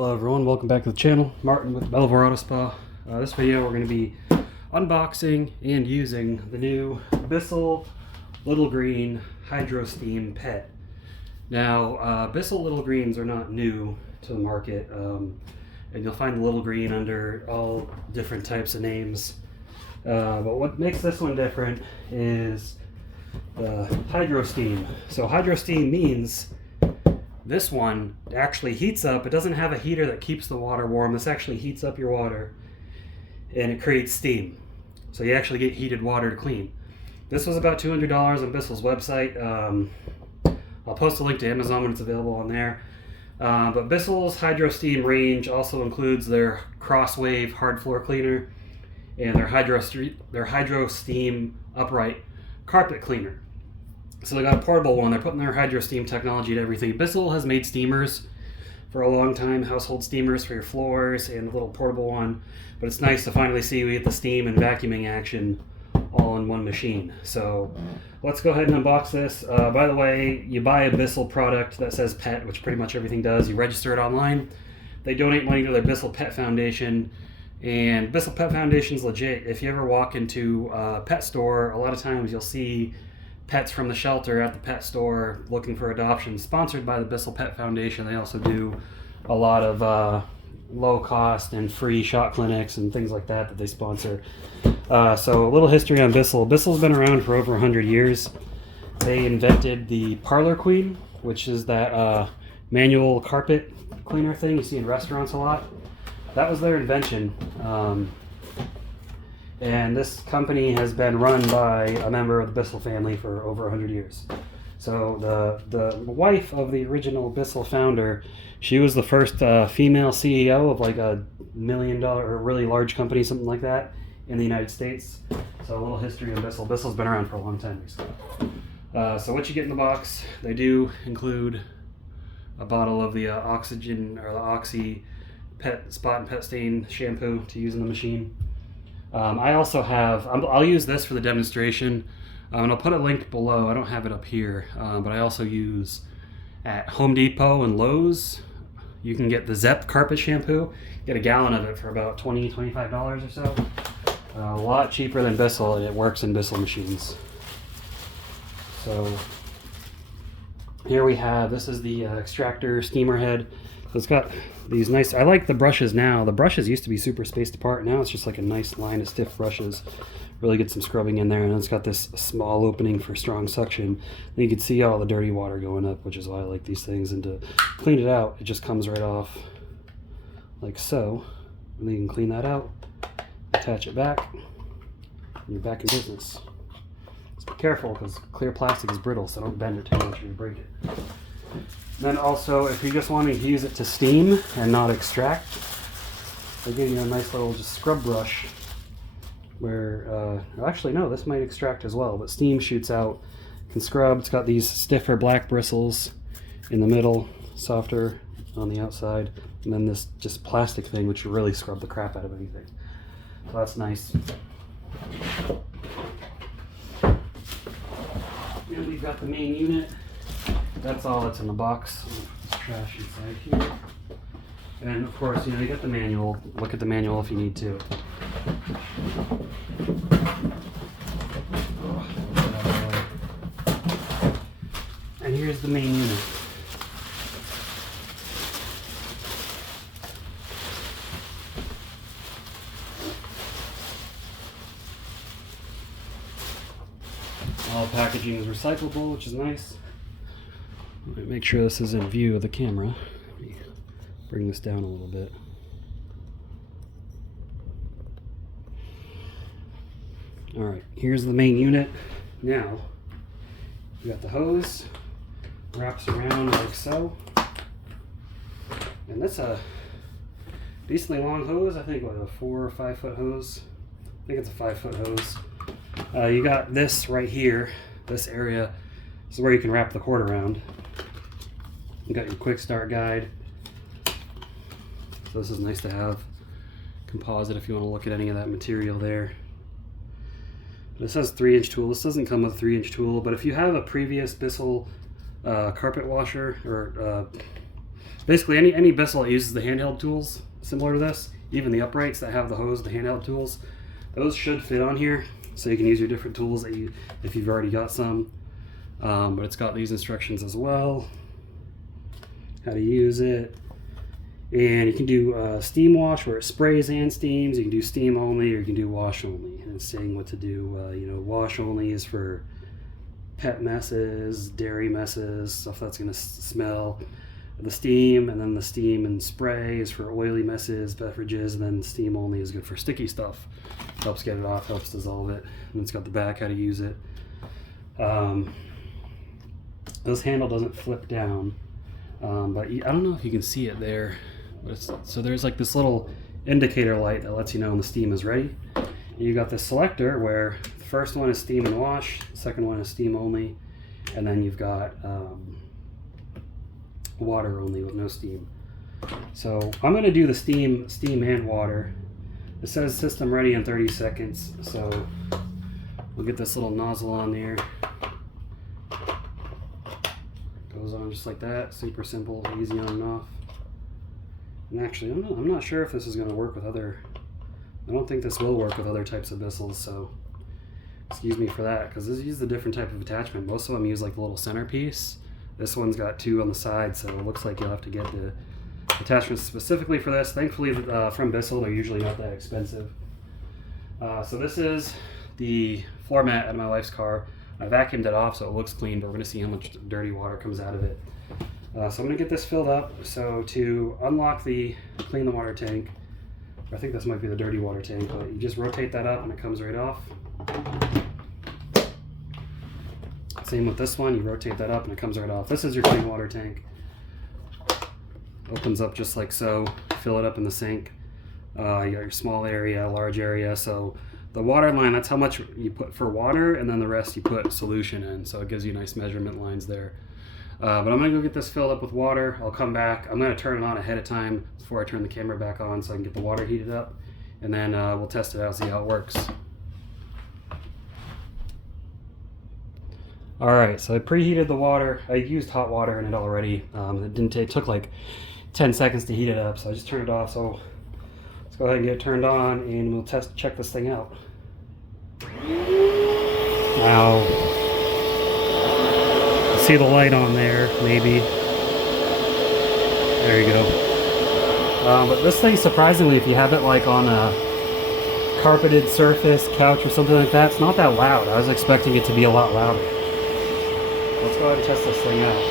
Hello everyone, welcome back to the channel. Martin with Belvoir Auto Spa. This video we're going to be unboxing and using the new Bissell Little Green HydroSteam PET. Now, Bissell Little Greens are not new to the market, and you'll find the Little Green under all different types of names. But what makes this one different is the HydroSteam. So HydroSteam means this one actually heats up. It doesn't have a heater that keeps the water warm. This actually heats up your water and it creates steam. So you actually get heated water to clean. This was about $200 on Bissell's website. I'll post a link to Amazon when it's available on there. But Bissell's HydroSteam range also includes their Crosswave hard floor cleaner and their HydroSteam upright carpet cleaner. So they got a portable one. They're putting their HydroSteam technology to everything. Bissell has made steamers for a long time, household steamers for your floors, and a little portable one. But it's nice to finally see we get the steam and vacuuming action all in one machine. So let's go ahead and unbox this. By the way, you buy a Bissell product that says PET, which pretty much everything does. You register it online. They donate money to their Bissell Pet Foundation. And Bissell Pet Foundation's legit. If you ever walk into a pet store, a lot of times you'll see pets from the shelter at the pet store looking for adoption, sponsored by the Bissell Pet Foundation. They also do a lot of low cost and free shot clinics and things like that they sponsor. So a little history on Bissell. Bissell's been around for over 100 years. They invented the Parlor Queen, which is that manual carpet cleaner thing you see in restaurants a lot. That was their invention. And this company has been run by a member of the Bissell family for over 100 years. So the wife of the original Bissell founder, she was the first female CEO of like $1 million or really large company, something like that, in the United States. So a little history on Bissell. Bissell's been around for a long time. So what you get in the box, they do include a bottle of the Oxygen or the Oxy Pet Spot and Pet Stain shampoo to use in the machine. I also have, I'll use this for the demonstration, and I'll put a link below. I don't have it up here, but I also use at Home Depot and Lowe's. You can get the Zep carpet shampoo. Get a gallon of it for about $20, $25 or so. A lot cheaper than Bissell, and it works in Bissell machines. So here we have, this is the Extractor steamer head. So it's got these nice, I like the brushes now. The brushes used to be super spaced apart. Now it's just like a nice line of stiff brushes. Really get some scrubbing in there. And it's got this small opening for strong suction. And you can see all the dirty water going up, which is why I like these things. And to clean it out, it just comes right off like so. And then you can clean that out, attach it back, and you're back in business. Just be careful because clear plastic is brittle, so don't bend it too much or you break it. Then also, if you're just wanting to use it to steam and not extract, they give you a nice little just scrub brush where, actually no, this might extract as well, but steam shoots out, can scrub. It's got these stiffer black bristles in the middle, softer on the outside, and then this just plastic thing which will really scrub the crap out of anything. So that's nice. And we've got the main unit. That's all that's in the box. There's trash inside here. And of course, you know, you got the manual. Look at the manual if you need to. And here's the main unit. All packaging is recyclable, which is nice. Make sure this is in view of the camera. Let me bring this down a little bit. Alright, here's the main unit. Now, you got the hose, wraps around like so. And that's a decently long hose. I think, what, a 4 or 5 foot hose? I think it's a 5 foot hose. You got this right here, this area. This is where you can wrap the cord around. You got your quick start guide. So this is nice to have composite if you want to look at any of that material there. This has 3-inch tool. This doesn't come with a 3-inch tool, but if you have a previous Bissell carpet washer or basically any Bissell that uses the handheld tools similar to this, even the uprights that have the hose, the handheld tools, those should fit on here, so you can use your different tools that if you've already got some. But it's got these instructions as well, how to use it. And you can do steam wash where it sprays and steams. You can do steam only, or you can do wash only. And it's saying what to do. You know, wash only is for pet messes, dairy messes, stuff that's going to smell. The steam, and then the steam and spray is for oily messes, beverages, and then steam only is good for sticky stuff. Helps get it off, helps dissolve it. And it's got the back how to use it. This handle doesn't flip down, but I don't know if you can see it there. So there's like this little indicator light that lets you know when the steam is ready. And you got this selector where the first one is steam and wash, the second one is steam only, and then you've got water only with no steam. So I'm going to do the steam and water. It says system ready in 30 seconds, so we'll get this little nozzle on there. Goes on just like that, super simple, easy on and off. And actually, I'm not sure if this is going to work with I don't think this will work with other types of Bissells, so excuse me for that, because this uses a different type of attachment. Most of them use like the little centerpiece. This one's got 2 on the side, so it looks like you'll have to get the attachments specifically for this. Thankfully, from Bissell, they're usually not that expensive. So this is the floor mat out of my wife's car. I vacuumed it off so it looks clean, but we're going to see how much dirty water comes out of it. So I'm going to get this filled up. So to unlock clean the water tank, I think this might be the dirty water tank, but you just rotate that up and it comes right off. Same with this one, you rotate that up and it comes right off. This is your clean water tank. Opens up just like so. Fill it up in the sink. You got your small area, large area. So the water line, that's how much you put for water, and then the rest you put solution in. So it gives you nice measurement lines there. But I'm going to go get this filled up with water. I'll come back. I'm going to turn it on ahead of time before I turn the camera back on so I can get the water heated up. And then we'll test it out, see how it works. Alright, so I preheated the water. I used hot water in it already. It took like 10 seconds to heat it up, so I just turned it off. So let's go ahead and get it turned on and we'll check this thing out. Wow. See the light on there, maybe. There you go. But this thing, surprisingly, if you have it like on a carpeted surface, couch or something like that, it's not that loud. I was expecting it to be a lot louder. Let's go ahead and test this thing out.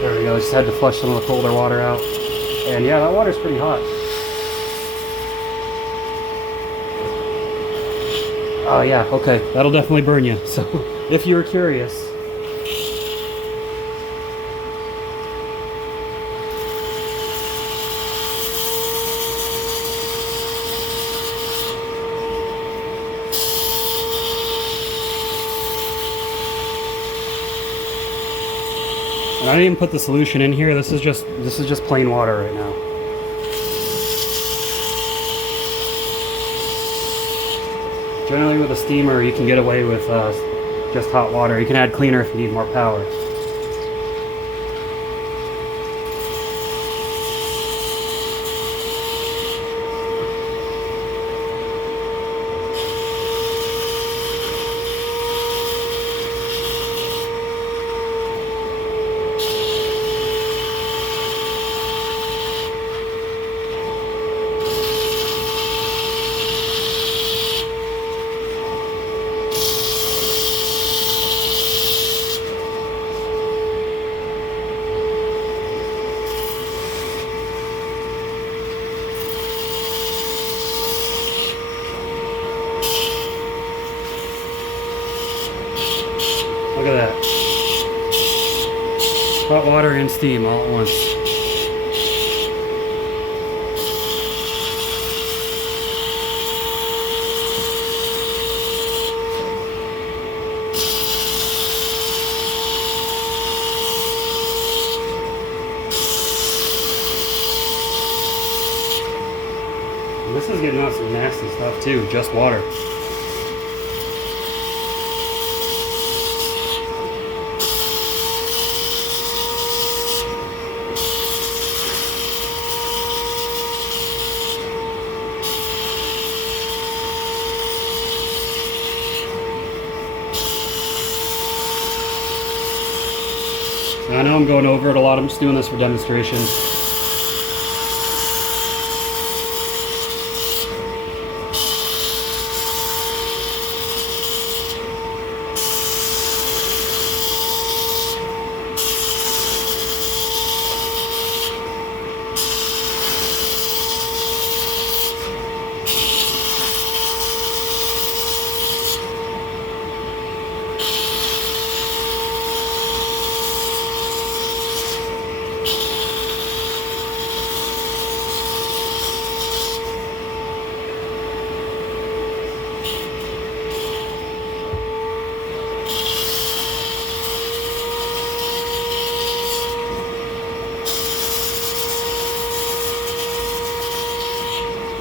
There we go, just had to flush some of the colder water out. And yeah, that water's pretty hot. Oh yeah, okay, that'll definitely burn you. So, if you were curious. And I didn't even put the solution in here. This is just plain water right now. Generally with a steamer you can get away with just hot water. You can add cleaner if you need more power. Look at that. Hot water and steam all at once. This is getting out some nasty stuff too, just water. I know I'm going over it a lot, I'm just doing this for demonstration.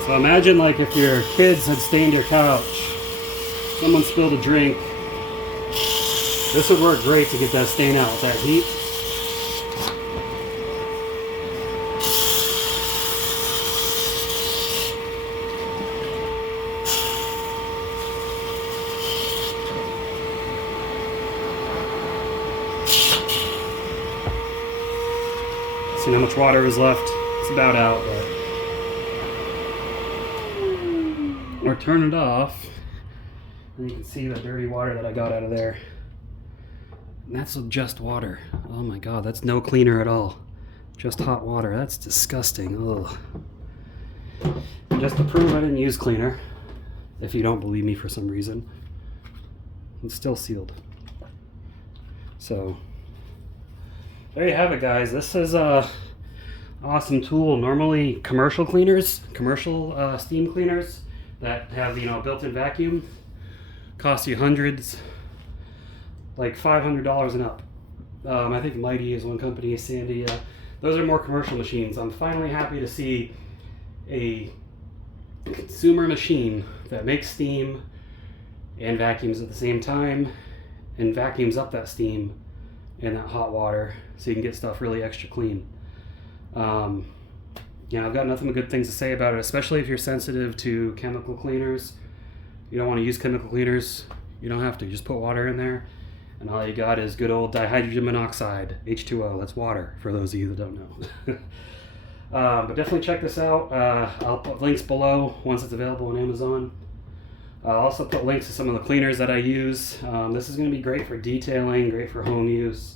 So imagine like if your kids had stained your couch, someone spilled a drink, this would work great to get that stain out with that heat. See how much water is left? It's about out, but or turn it off and you can see the dirty water that I got out of there. And that's just water. Oh my god, that's no cleaner at all. Just hot water. That's disgusting. Ugh. And just to prove I didn't use cleaner, if you don't believe me for some reason, it's still sealed. So there you have it, guys. This is a awesome tool. Normally commercial cleaners, commercial steam cleaners that have, you know, built-in vacuum cost you hundreds, like $500 and up. I think Mighty is one company, Sandy. Those are more commercial machines. I'm finally happy to see a consumer machine that makes steam and vacuums at the same time and vacuums up that steam and that hot water so you can get stuff really extra clean. You know, I've got nothing but good things to say about it, especially if you're sensitive to chemical cleaners. You don't want to use chemical cleaners. You don't have to. Just put water in there, and all you got is good old dihydrogen monoxide, H2O. That's water, for those of you that don't know. But definitely check this out. I'll put links below once it's available on Amazon. I'll also put links to some of the cleaners that I use. This is going to be great for detailing, great for home use.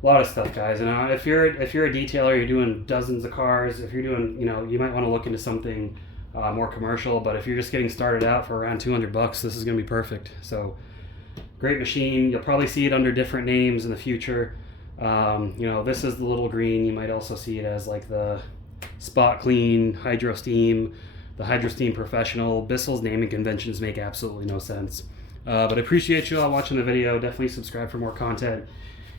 A lot of stuff, guys. And if you're a detailer, you're doing dozens of cars. If you're doing, you know, you might want to look into something more commercial. But if you're just getting started out for around $200, this is going to be perfect. So, great machine. You'll probably see it under different names in the future. You know, this is the Little Green. You might also see it as like the Spot Clean HydroSteam, the HydroSteam Professional. Bissell's naming conventions make absolutely no sense. But I appreciate you all watching the video. Definitely subscribe for more content.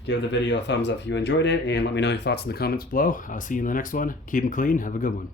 Give the video a thumbs up if you enjoyed it, and let me know your thoughts in the comments below. I'll see you in the next one. Keep them clean. Have a good one.